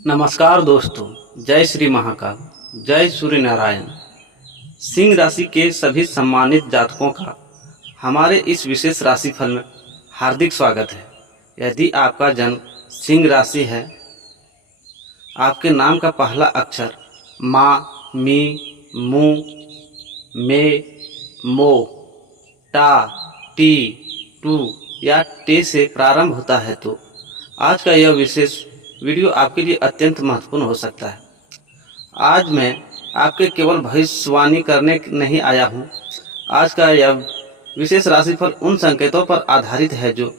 नमस्कार दोस्तों, जय श्री महाकाल, जय सूर्य नारायण। सिंह राशि के सभी सम्मानित जातकों का हमारे इस विशेष राशिफल में हार्दिक स्वागत है। यदि आपका जन्म सिंह राशि है, आपके नाम का पहला अक्षर मा, मी, मू, मे, मो, टा, टी, टू या टे से प्रारंभ होता है तो आज का यह विशेष वीडियो आपके लिए अत्यंत महत्वपूर्ण हो सकता है। आज मैं आपके केवल भविष्यवाणी करने नहीं आया हूँ। आज का यह विशेष राशिफल उन संकेतों पर आधारित है जो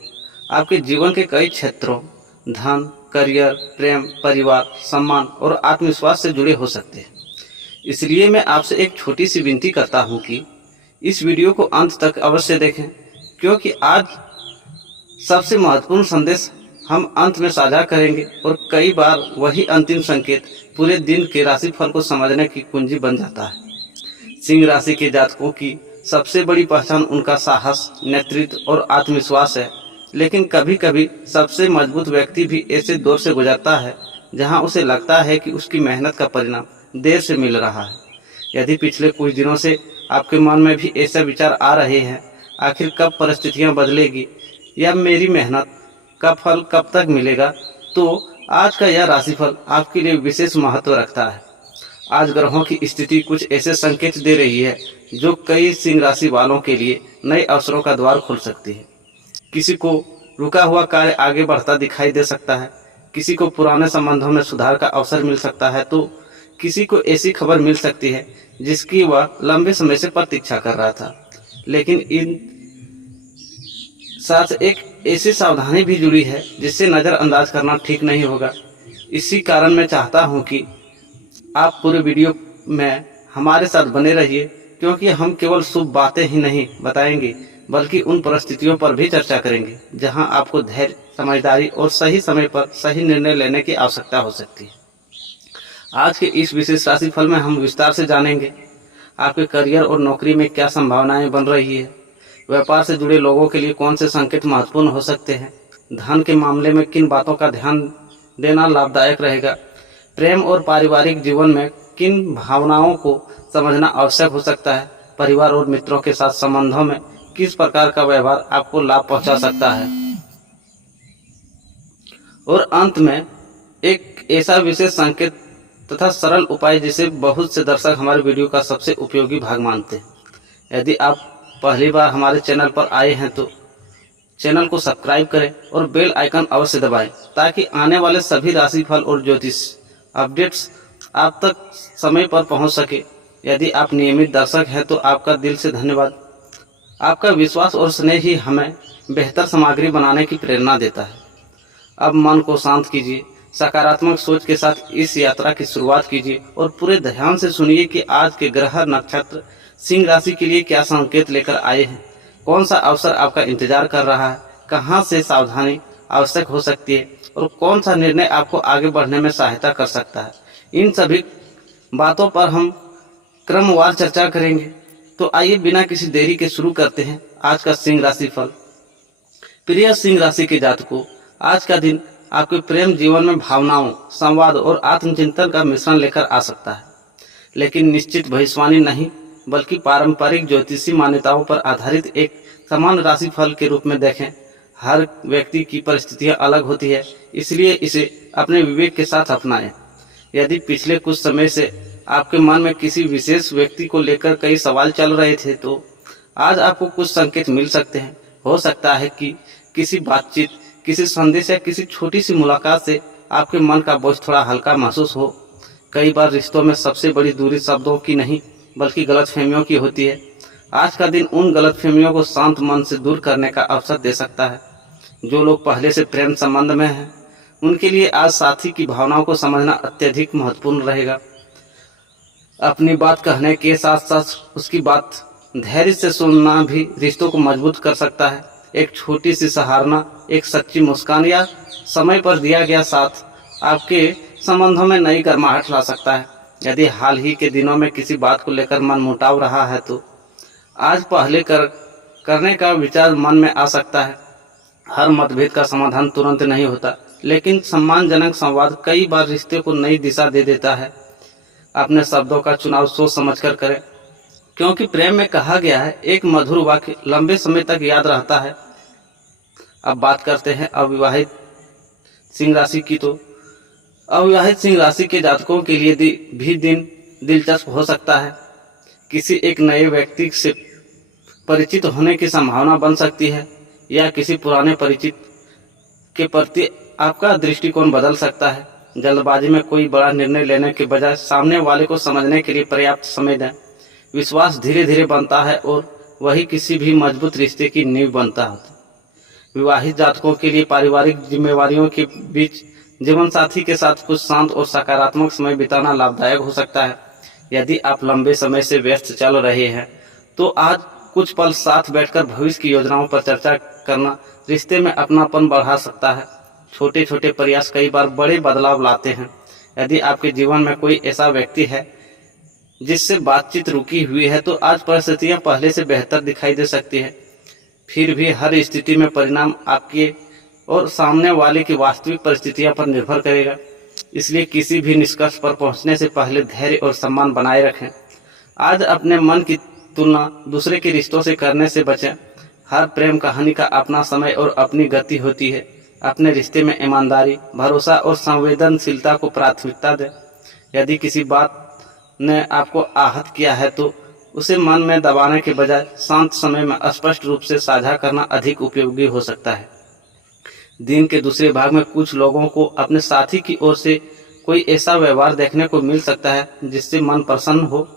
आपके जीवन के कई क्षेत्रों, धन, करियर, प्रेम, परिवार, सम्मान और आत्मविश्वास से जुड़े हो सकते हैं। इसलिए मैं आपसे एक छोटी सी विनती करता हूँ कि इस वीडियो को अंत तक अवश्य देखें, क्योंकि आज सबसे महत्वपूर्ण संदेश हम अंत में साझा करेंगे और कई बार वही अंतिम संकेत पूरे दिन के राशिफल को समझने की कुंजी बन जाता है। सिंह राशि के जातकों की सबसे बड़ी पहचान उनका साहस, नेतृत्व और आत्मविश्वास है। लेकिन कभी कभी सबसे मजबूत व्यक्ति भी ऐसे दौर से गुजरता है जहां उसे लगता है कि उसकी मेहनत का परिणाम देर से मिल रहा है। यदि पिछले कुछ दिनों से आपके मन में भी ऐसे विचार आ रहे हैं, आखिर कब परिस्थितियां बदलेगी या मेरी मेहनत का फल कब तक मिलेगा, तो आज का यह राशिफल आपके लिए विशेष महत्व रखता है। आज ग्रहों की स्थिति कुछ ऐसे संकेत दे रही है जो कई सिंह राशि वालों के लिए नए अवसरों का द्वार खोल सकती है। किसी को रुका हुआ कार्य आगे बढ़ता दिखाई दे सकता है, किसी को पुराने संबंधों में सुधार का अवसर मिल सकता है, तो किसी को ऐसी खबर मिल सकती है जिसकी वह लंबे समय से प्रतीक्षा कर रहा था। लेकिन इन साथ एक ऐसी सावधानी भी जुड़ी है जिससे नज़रअंदाज करना ठीक नहीं होगा। इसी कारण मैं चाहता हूं कि आप पूरे वीडियो में हमारे साथ बने रहिए, क्योंकि हम केवल शुभ बातें ही नहीं बताएंगे बल्कि उन परिस्थितियों पर भी चर्चा करेंगे जहां आपको धैर्य, समझदारी और सही समय पर सही निर्णय लेने की आवश्यकता हो सकती है। आज के इस विशेष राशिफल में हम विस्तार से जानेंगे आपके करियर और नौकरी में क्या संभावनाएं बन रही है, व्यापार से जुड़े लोगों के लिए कौन से संकेत महत्वपूर्ण हो सकते हैं, धन के मामले में किन बातों का ध्यान देना लाभदायक रहेगा, प्रेम और पारिवारिक जीवन में किन भावनाओं को समझना आवश्यक हो सकता है, परिवार और मित्रों के साथ संबंधों में किस प्रकार का व्यवहार आपको लाभ पहुंचा सकता है, और अंत में एक ऐसा विशेष संकेत तथा सरल उपाय जिसे बहुत से दर्शक हमारे वीडियो का सबसे उपयोगी भाग मानते हैं। यदि आप पहली बार हमारे चैनल पर आए हैं तो चैनल को सब्सक्राइब करें और बेल आइकन अवश्य दबाएं, ताकि आने वाले सभी राशिफल और ज्योतिष अपडेट्स आप तक समय पर पहुंच सके। यदि आप नियमित दर्शक हैं तो आपका दिल से धन्यवाद। आपका विश्वास और स्नेह ही हमें बेहतर सामग्री बनाने की प्रेरणा देता है। अब मन को शांत कीजिए, सकारात्मक सोच के साथ इस यात्रा की शुरुआत कीजिए और पूरे ध्यान से सुनिए कि आज के ग्रह नक्षत्र सिंह राशि के लिए क्या संकेत लेकर आए हैं, कौन सा अवसर आपका इंतजार कर रहा है, कहां से सावधानी आवश्यक हो सकती है और कौन सा निर्णय आपको आगे बढ़ने में सहायता कर सकता है। इन सभी बातों पर हम क्रमवार चर्चा करेंगे। तो आइए बिना किसी देरी के शुरू करते हैं आज का सिंह राशि फल। प्रिय सिंह राशि के जातकों, आज का दिन आपके प्रेम जीवन में भावनाओं, संवाद और आत्मचिंतन का मिश्रण लेकर आ सकता है। लेकिन निश्चित भविष्यवाणी नहीं बल्कि पारंपरिक ज्योतिषी मान्यताओं पर आधारित एक समान राशिफल के रूप में देखें। हर व्यक्ति की परिस्थितियां अलग होती है, इसलिए इसे अपने विवेक के साथ अपनाएं। यदि पिछले कुछ समय से आपके मन में किसी विशेष व्यक्ति को लेकर कई सवाल चल रहे थे, तो आज आपको कुछ संकेत मिल सकते हैं। हो सकता है कि किसी बातचीत, किसी संदेश या किसी छोटी सी मुलाकात से आपके मन का बोझ थोड़ा हल्का महसूस हो। कई बार रिश्तों में सबसे बड़ी दूरी शब्दों की नहीं बल्कि गलतफहमियों की होती है। आज का दिन उन गलतफहमियों को शांत मन से दूर करने का अवसर दे सकता है। जो लोग पहले से प्रेम संबंध में हैं, उनके लिए आज साथी की भावनाओं को समझना अत्यधिक महत्वपूर्ण रहेगा। अपनी बात कहने के साथ साथ उसकी बात धैर्य से सुनना भी रिश्तों को मजबूत कर सकता है। एक छोटी सी सराहना, एक सच्ची मुस्कान या समय पर दिया गया साथ आपके संबंधों में नई गर्माहट ला सकता है। यदि हाल ही के दिनों में किसी बात को लेकर मन मुटाव रहा है तो आज पहले करने का विचार मन में आ सकता है। हर मतभेद का समाधान तुरंत नहीं होता, लेकिन सम्मानजनक संवाद कई बार रिश्ते को नई दिशा दे देता है। अपने शब्दों का चुनाव सोच समझकर करें, क्योंकि प्रेम में कहा गया है एक मधुर वाक्य लंबे समय तक याद रहता है। अब बात करते हैं अविवाहित सिंह राशि की। तो अविवाहित सिंह राशि के जातकों के लिए भी दिन दिलचस्प हो सकता है। किसी एक नए व्यक्ति से परिचित होने की संभावना बन सकती है, या किसी पुराने परिचित के प्रति आपका दृष्टिकोण बदल सकता है। जल्दबाजी में कोई बड़ा निर्णय लेने के बजाय सामने वाले को समझने के लिए पर्याप्त समय दें। विश्वास धीरे धीरे बनता है और वही किसी भी मजबूत रिश्ते की नींव बनता है। विवाहित जातकों के लिए पारिवारिक जिम्मेवारियों के बीच जीवन साथी के साथ कुछ शांत और सकारात्मक समय बिताना लाभदायक हो सकता है। यदि आप लंबे समय से व्यस्त चल रहे हैं तो आज कुछ पल साथ बैठकर भविष्य की योजनाओं पर चर्चा करना रिश्ते में अपनापन बढ़ा सकता है। छोटे छोटे प्रयास कई बार बड़े बदलाव लाते हैं। यदि आपके जीवन में कोई ऐसा व्यक्ति है जिससे बातचीत रुकी हुई है तो आज परिस्थितियां पहले से बेहतर दिखाई दे सकती है। फिर भी हर स्थिति में परिणाम आपके और सामने वाले की वास्तविक परिस्थितियों पर निर्भर करेगा। इसलिए किसी भी निष्कर्ष पर पहुंचने से पहले धैर्य और सम्मान बनाए रखें। आज अपने मन की तुलना दूसरे के रिश्तों से करने से बचें। हर प्रेम कहानी का अपना समय और अपनी गति होती है। अपने रिश्ते में ईमानदारी, भरोसा और संवेदनशीलता को प्राथमिकता दें। यदि किसी बात ने आपको आहत किया है तो उसे मन में दबाने के बजाय शांत समय में स्पष्ट रूप से साझा करना अधिक उपयोगी हो सकता है। दिन के दूसरे भाग में कुछ लोगों को अपने साथी की ओर से कोई ऐसा व्यवहार देखने को मिल सकता है जिससे मन प्रसन्न हो,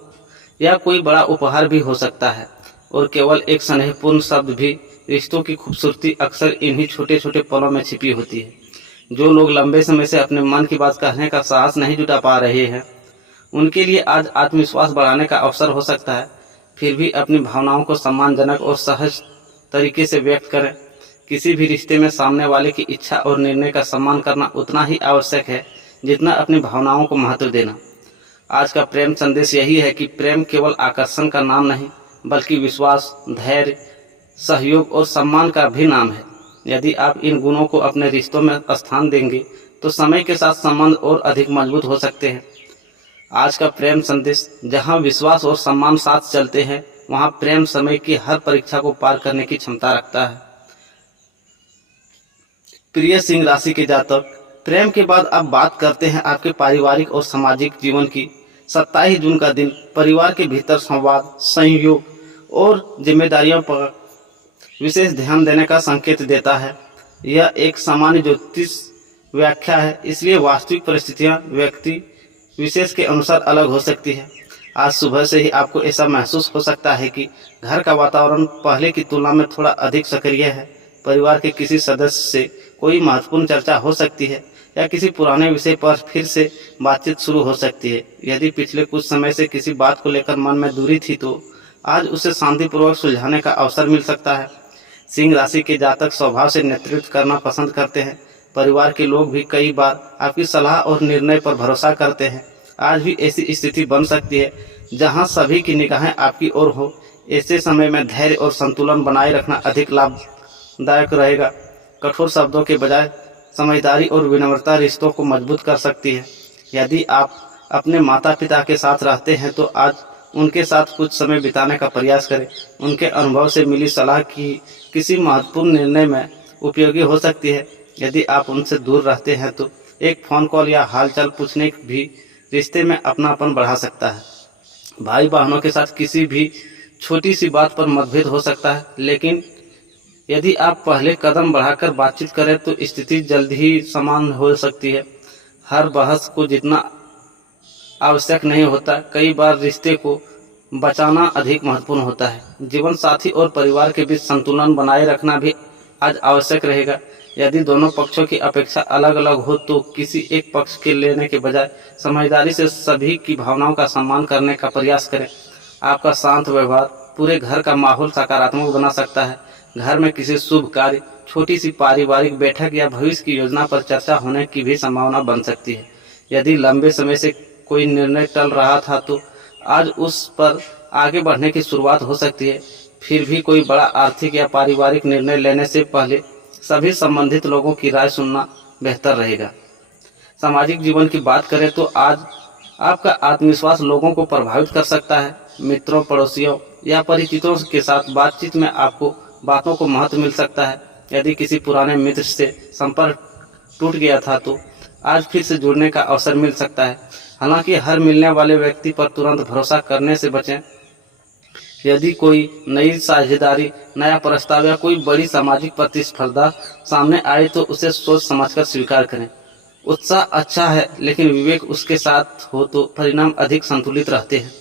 या कोई बड़ा उपहार भी हो सकता है। और केवल एक स्नेहपूर्ण शब्द भी रिश्तों की खूबसूरती अक्सर इन्हीं छोटे छोटे पलों में छिपी होती है। जो लोग लंबे समय से अपने मन की बात कहने का साहस नहीं जुटा पा रहे हैं उनके लिए आज आत्मविश्वास बढ़ाने का अवसर हो सकता है। फिर भी अपनी भावनाओं को सम्मानजनक और सहज तरीके से व्यक्त करें। किसी भी रिश्ते में सामने वाले की इच्छा और निर्णय का सम्मान करना उतना ही आवश्यक है जितना अपनी भावनाओं को महत्व देना। आज का प्रेम संदेश यही है कि प्रेम केवल आकर्षण का नाम नहीं बल्कि विश्वास, धैर्य, सहयोग और सम्मान का भी नाम है। यदि आप इन गुणों को अपने रिश्तों में स्थान देंगे तो समय के साथ संबंध और अधिक मजबूत हो सकते हैं। आज का प्रेम संदेश, जहां विश्वास और सम्मान साथ चलते हैं वहां प्रेम समय की हर परीक्षा को पार करने की क्षमता रखता है। प्रिय सिंह राशि के जातक, प्रेम के बाद अब बात करते हैं आपके पारिवारिक और सामाजिक जीवन की। 27 जून का दिन परिवार के भीतर संवाद, संयोग और जिम्मेदारियों पर विशेष ध्यान देने का संकेत देता है। यह एक सामान्य ज्योतिष व्याख्या है, इसलिए वास्तविक परिस्थितियां व्यक्ति विशेष के अनुसार अलग हो सकती है। आज सुबह से ही आपको ऐसा महसूस हो सकता है कि घर का वातावरण पहले की तुलना में थोड़ा अधिक सक्रिय है। परिवार के किसी सदस्य से कोई महत्वपूर्ण चर्चा हो सकती है या किसी पुराने विषय पर फिर से बातचीत शुरू हो सकती है। यदि पिछले कुछ समय से किसी बात को लेकर मन में दूरी थी तो आज उसे शांतिपूर्वक सुलझाने का अवसर मिल सकता है। सिंह राशि के जातक स्वभाव से नेतृत्व करना पसंद करते हैं। परिवार के लोग भी कई बार आपकी सलाह और निर्णय पर भरोसा करते हैं। आज भी ऐसी स्थिति बन सकती है जहां सभी की निगाहें आपकी ओर हो। ऐसे समय में धैर्य और संतुलन बनाए रखना अधिक लाभदायक रहेगा। कठोर शब्दों के बजाय समझदारी और विनम्रता रिश्तों को मजबूत कर सकती है। यदि आप अपने माता पिता के साथ रहते हैं तो आज उनके साथ कुछ समय बिताने का प्रयास करें। उनके अनुभव से मिली सलाह की किसी महत्वपूर्ण निर्णय में उपयोगी हो सकती है। यदि आप उनसे दूर रहते हैं तो एक फ़ोन कॉल या हालचाल पूछने भी रिश्ते में अपनापन बढ़ा सकता है। भाई बहनों के साथ किसी भी छोटी सी बात पर मतभेद हो सकता है, लेकिन यदि आप पहले कदम बढ़ाकर बातचीत करें तो स्थिति जल्द ही समान हो सकती है। हर बहस को जितना आवश्यक नहीं होता, कई बार रिश्ते को बचाना अधिक महत्वपूर्ण होता है। जीवन साथी और परिवार के बीच संतुलन बनाए रखना भी आज आवश्यक रहेगा। यदि दोनों पक्षों की अपेक्षा अलग अलग हो तो किसी एक पक्ष के लेने के बजाय समझदारी से सभी की भावनाओं का सम्मान करने का प्रयास करें। आपका शांत व्यवहार पूरे घर का माहौल सकारात्मक बना सकता है। घर में किसी शुभ कार्य, छोटी सी पारिवारिक बैठक या भविष्य की योजना पर चर्चा होने की भी संभावना बन सकती है। यदि लंबे समय से कोई निर्णय टल रहा था तो आज उस पर आगे बढ़ने की शुरुआत हो सकती है। फिर भी कोई बड़ा आर्थिक या पारिवारिक निर्णय लेने से पहले सभी संबंधित लोगों की राय सुनना बेहतर रहेगा। सामाजिक जीवन की बात करें तो आज आपका आत्मविश्वास लोगों को प्रभावित कर सकता है। मित्रों, पड़ोसियों या परिचितों के साथ बातचीत में आपको बातों को महत्व मिल सकता है। यदि किसी पुराने मित्र से संपर्क टूट गया था तो आज फिर से जुड़ने का अवसर मिल सकता है। हालांकि हर मिलने वाले व्यक्ति पर तुरंत भरोसा करने से बचें। यदि कोई नई साझेदारी, नया प्रस्ताव या कोई बड़ी सामाजिक प्रतिस्पर्धा सामने आए तो उसे सोच समझकर स्वीकार करें। उत्साह अच्छा है, लेकिन विवेक उसके साथ हो तो परिणाम अधिक संतुलित रहते हैं।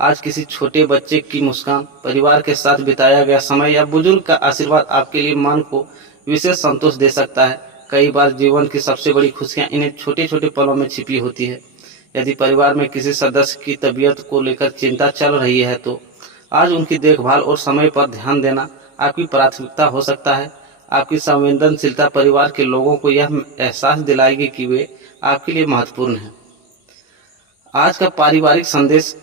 आज किसी छोटे बच्चे की मुस्कान, परिवार के साथ बिताया गया समय या बुजुर्ग का आशीर्वाद आपके लिए मन को विशेष संतोष दे सकता है। कई बार जीवन की सबसे बड़ी खुशियां इन्हें छोटे छोटे पलों में छिपी होती है। यदि परिवार में किसी सदस्य की तबीयत को लेकर चिंता चल रही है तो आज उनकी देखभाल और समय पर ध्यान देना आपकी प्राथमिकता हो सकता है। आपकी संवेदनशीलता परिवार के लोगों को यह एहसास दिलाएगी कि वे आपके लिए महत्वपूर्ण हैं। आज का पारिवारिक संदेश।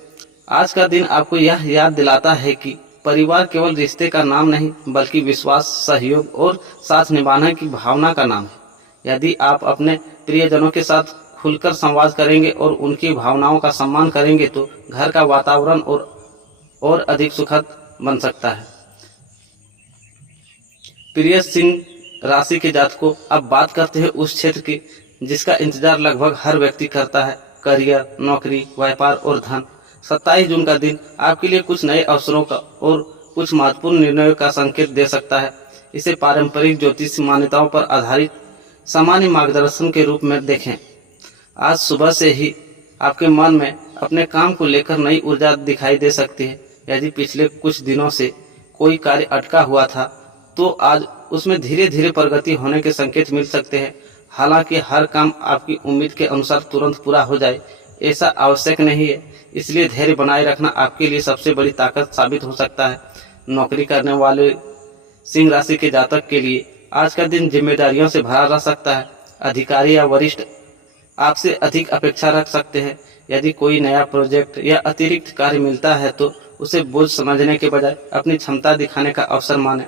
आज का दिन आपको यह याद दिलाता है कि परिवार केवल रिश्ते का नाम नहीं, बल्कि विश्वास, सहयोग और साथ निभाने की भावना का नाम है। यदि आप अपने प्रियजनों के साथ खुलकर संवाद करेंगे और उनकी भावनाओं का सम्मान करेंगे तो घर का वातावरण और अधिक सुखद बन सकता है। प्रिय सिंह राशि के जातकों, अब बात करते हैं उस क्षेत्र की जिसका इंतजार लगभग हर व्यक्ति करता है। करियर, नौकरी, व्यापार और धन। 27 जून का दिन आपके लिए कुछ नए अवसरों का और कुछ महत्वपूर्ण निर्णयों का संकेत दे सकता है। इसे पारंपरिक ज्योतिष मान्यताओं पर आधारित सामान्य मार्गदर्शन के रूप में देखें। आज सुबह से ही आपके मन में अपने काम को लेकर नई ऊर्जा दिखाई दे सकती है। यदि पिछले कुछ दिनों से कोई कार्य अटका हुआ था तो आज उसमें धीरे धीरे प्रगति होने के संकेत मिल सकते हैं। हालांकि हर काम आपकी उम्मीद के अनुसार तुरंत पूरा हो जाए ऐसा आवश्यक नहीं है, इसलिए धैर्य बनाए रखना आपके लिए सबसे बड़ी ताकत साबित हो सकता है। नौकरी करने वाले सिंह राशि के जातक के लिए आज का दिन जिम्मेदारियों से भरा रह सकता है। अधिकारी या वरिष्ठ आपसे अधिक अपेक्षा रख सकते हैं। यदि कोई नया प्रोजेक्ट या अतिरिक्त कार्य मिलता है तो उसे बोझ समझने के बजाय अपनी क्षमता दिखाने का अवसर मानें।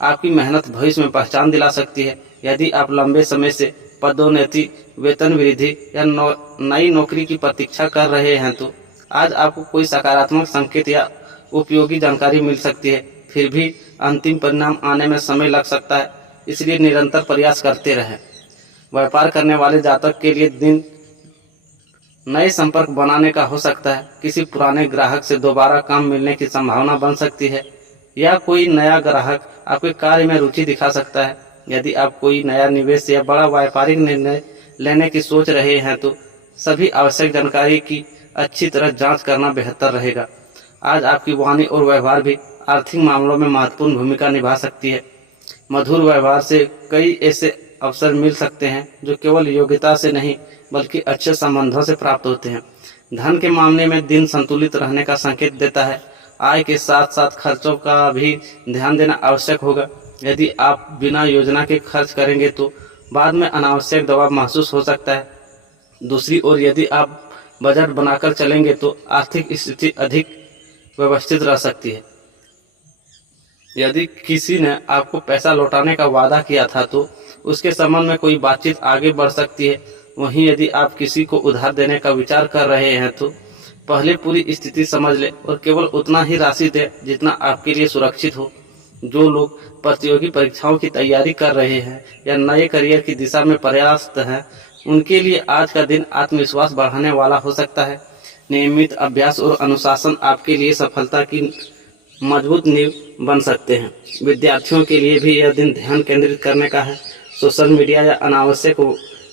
आपकी मेहनत भविष्य में पहचान दिला सकती है। यदि आप लंबे समय से पदोन्नति, वेतन वृद्धि या नई नौकरी की प्रतीक्षा कर रहे हैं तो आज आपको कोई सकारात्मक संकेत या उपयोगी जानकारी मिल सकती है। फिर भी अंतिम परिणाम आने में समय लग सकता है, इसलिए निरंतर प्रयास करते रहें। व्यापार करने वाले जातक के लिए दिन नए संपर्क बनाने का हो सकता है। किसी पुराने ग्राहक से दोबारा काम मिलने की संभावना बन सकती है या कोई नया ग्राहक आपके कार्य में रुचि दिखा सकता है। यदि आप कोई नया निवेश या बड़ा व्यापारिक निर्णय लेने की सोच रहे हैं तो सभी आवश्यक जानकारी की अच्छी तरह जांच करना बेहतर रहेगा। आज आपकी वाणी और व्यवहार भी आर्थिक मामलों में महत्वपूर्ण भूमिका निभा सकती है। मधुर व्यवहार से कई ऐसे अवसर मिल सकते हैं जो केवल योग्यता से नहीं बल्कि अच्छे संबंधों से प्राप्त होते हैं। धन के मामले में दिन संतुलित रहने का संकेत देता है। आय के साथ साथ खर्चों का भी ध्यान देना आवश्यक होगा। यदि आप बिना योजना के खर्च करेंगे तो बाद में अनावश्यक दबाव महसूस हो सकता है। दूसरी ओर यदि आप बजट बनाकर चलेंगे तो आर्थिक स्थिति अधिक व्यवस्थित रह सकती है। यदि किसी ने आपको पैसा लौटाने का वादा किया था तो उसके संबंध में कोई बातचीत आगे बढ़ सकती है। वहीं यदि आप किसी को उधार देने का विचार कर रहे हैं तो पहले पूरी स्थिति समझ लें और केवल उतना ही राशि दें जितना आपके लिए सुरक्षित हो। जो लोग प्रतियोगी परीक्षाओं की तैयारी कर रहे हैं या नए करियर की दिशा में प्रयासरत हैं, उनके लिए आज का दिन आत्मविश्वास बढ़ाने वाला हो सकता है। नियमित अभ्यास और अनुशासन आपके लिए सफलता की मजबूत नींव बन सकते हैं। विद्यार्थियों के लिए भी यह दिन ध्यान केंद्रित करने का है। सोशल मीडिया या अनावश्यक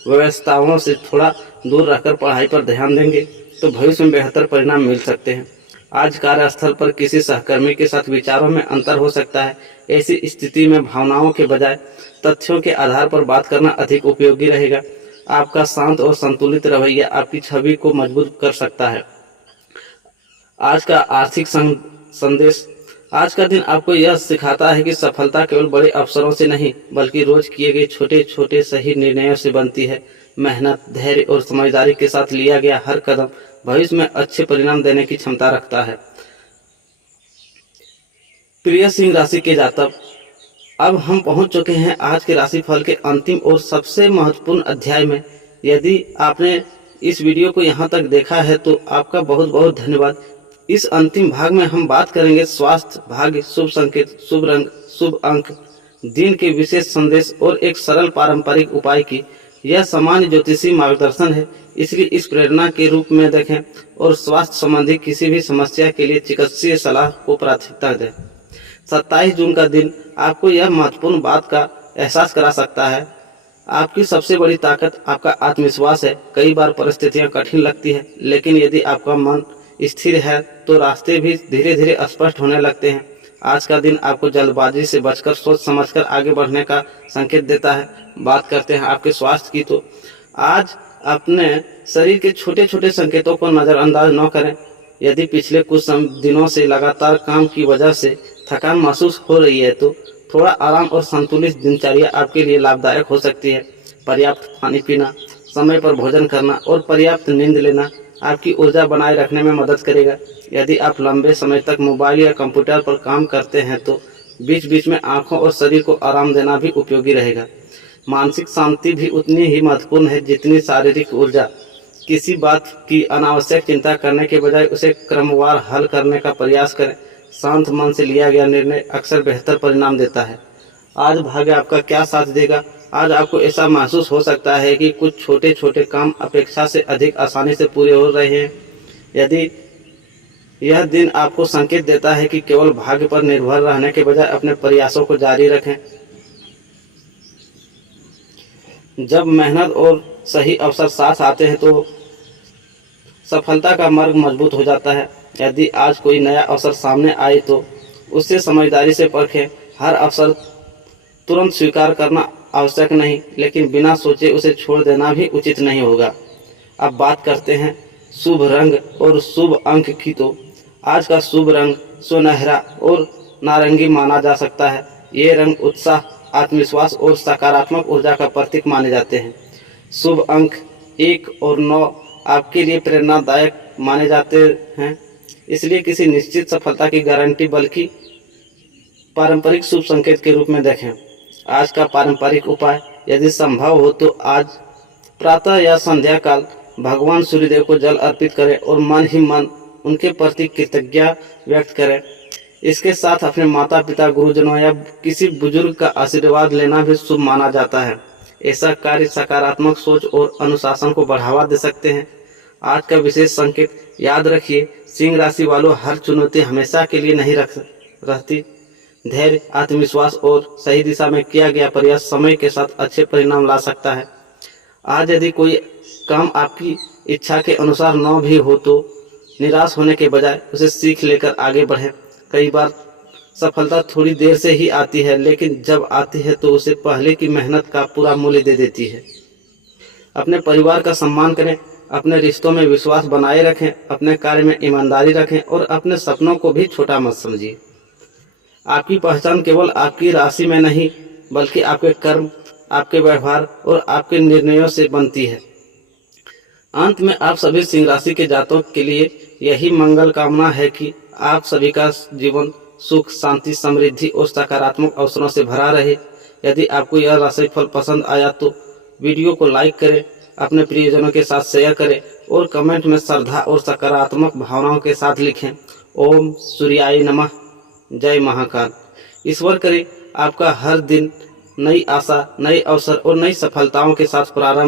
व्यवस्थाओं से थोड़ा दूर रहकर पढ़ाई पर ध्यान देंगे तो भविष्य में बेहतर परिणाम मिल सकते हैं। आज कार्यस्थल पर किसी सहकर्मी के साथ विचारों में अंतर हो सकता है। ऐसी स्थिति में भावनाओं के बजाय तथ्यों के आधार पर बात करना अधिक उपयोगी रहेगा। आपका शांत और संतुलित रवैया आपकी छवि को मजबूत कर सकता है। आज का आर्थिक संदेश। आज का दिन आपको यह सिखाता है कि सफलता केवल बड़े अवसरों से नहीं बल्कि रोज किए गए छोटे छोटे सही निर्णयों से बनती है। मेहनत, धैर्य और समझदारी के साथ लिया गया हर कदम भविष्य में अच्छे परिणाम देने की क्षमता रखता है। प्रिय सिंह राशि के जातक, अब हम पहुंच चुके हैं आज के राशिफल के अंतिम और सबसे महत्वपूर्ण अध्याय में। यदि आपने इस वीडियो को यहाँ तक देखा है तो आपका बहुत बहुत धन्यवाद। इस अंतिम भाग में हम बात करेंगे स्वास्थ्य, भाग्य, शुभ संकेत, शुभ रंग, शुभ अंक, दिन के विशेष संदेश और एक सरल पारंपरिक उपाय की। यह सामान्य ज्योतिषी मार्गदर्शन है, इसलिए इस प्रेरणा के रूप में देखें और स्वास्थ्य संबंधी किसी भी समस्या के लिए चिकित्सीय सलाह को प्राथमिकता दें। 27 जून का दिन आपको यह महत्वपूर्ण बात का एहसास करा सकता है। आपकी सबसे बड़ी ताकत आपका आत्मविश्वास है। कई बार परिस्थितियां कठिन लगती है, लेकिन यदि आपका मन स्थिर है तो रास्ते भी धीरे धीरे स्पष्ट होने लगते हैं। आज का दिन आपको जल्दबाजी से बचकर सोच समझकर आगे बढ़ने का संकेत देता है। बात करते हैं आपके स्वास्थ्य की, तो आज अपने शरीर के छोटे छोटे संकेतों को नज़रअंदाज न करें। यदि पिछले कुछ दिनों से लगातार काम की वजह से थकान महसूस हो रही है तो थोड़ा आराम और संतुलित दिनचर्या आपके लिए लाभदायक हो सकती है। पर्याप्त पानी पीना, समय पर भोजन करना और पर्याप्त नींद लेना आपकी ऊर्जा बनाए रखने में मदद करेगा। यदि आप लंबे समय तक मोबाइल या कंप्यूटर पर काम करते हैं तो बीच बीच में आंखों और शरीर को आराम देना भी उपयोगी रहेगा। मानसिक शांति भी उतनी ही महत्वपूर्ण है जितनी शारीरिक ऊर्जा। किसी बात की अनावश्यक चिंता करने के बजाय उसे क्रमवार हल करने का प्रयास करें। शांत मन से लिया गया निर्णय अक्सर बेहतर परिणाम देता है। आज भाग्य आपका क्या साथ देगा? आज आपको ऐसा महसूस हो सकता है कि कुछ छोटे छोटे काम अपेक्षा से अधिक आसानी से पूरे हो रहे हैं। यदि यह दिन आपको संकेत देता है कि केवल भाग्य पर निर्भर रहने के बजाय अपने प्रयासों को जारी रखें। जब मेहनत और सही अवसर साथ आते हैं तो सफलता का मार्ग मजबूत हो जाता है। यदि आज कोई नया अवसर सामने आए तो उससे समझदारी से परखें। हर अवसर तुरंत स्वीकार करना आवश्यक नहीं, लेकिन बिना सोचे उसे छोड़ देना भी उचित नहीं होगा। अब बात करते हैं शुभ रंग और शुभ अंक की, तो आज का शुभ रंग सुनहरा और नारंगी माना जा सकता है। ये रंग उत्साह, आत्मविश्वास और सकारात्मक ऊर्जा का प्रतीक माने जाते हैं। शुभ अंक 1 और 9 आपके लिए प्रेरणादायक माने जाते हैं, इसलिए किसी निश्चित सफलता की गारंटी बल्कि पारंपरिक शुभ संकेत के रूप में देखें। आज का पारंपरिक उपाय, यदि संभव हो तो आज प्रातः या संध्या काल भगवान सूर्यदेव को जल अर्पित करें और मन ही मन उनके प्रति कृतज्ञता व्यक्त करें। इसके साथ अपने माता पिता, गुरुजनों या किसी बुजुर्ग का आशीर्वाद लेना भी शुभ माना जाता है। ऐसा कार्य सकारात्मक सोच और अनुशासन को बढ़ावा दे सकते हैं। आज का विशेष संकेत, याद रखिए सिंह राशि वालों, हर चुनौती हमेशा के लिए नहीं रहती। धैर्य, आत्मविश्वास और सही दिशा में किया गया प्रयास समय के साथ अच्छे परिणाम ला सकता है। आज यदि कोई काम आपकी इच्छा के अनुसार न भी हो तो निराश होने के बजाय उसे सीख लेकर आगे बढ़ें। कई बार सफलता थोड़ी देर से ही आती है, लेकिन जब आती है तो उसे पहले की मेहनत का पूरा मूल्य दे देती है। अपने परिवार का सम्मान करें, अपने रिश्तों में विश्वास बनाए रखें, अपने कार्य में ईमानदारी रखें और अपने सपनों को भी छोटा मत समझिए। आपकी पहचान केवल आपकी राशि में नहीं बल्कि आपके कर्म, आपके व्यवहार और आपके निर्णयों से बनती है। अंत में आप सभी सिंह राशि के जातकों के लिए यही मंगल कामना है कि आप सभी का जीवन सुख, शांति, समृद्धि और सकारात्मक अवसरों से भरा रहे। यदि आपको यह राशिफल पसंद आया तो वीडियो को लाइक करें, अपने प्रियजनों के साथ शेयर करें और कमेंट में श्रद्धा और सकारात्मक भावनाओं के साथ लिखें। ओम सूर्याय नमः, जय महाकाल। ईश्वर करे आपका हर दिन नई आशा, नए अवसर और नई सफलताओं के साथ प्रारंभ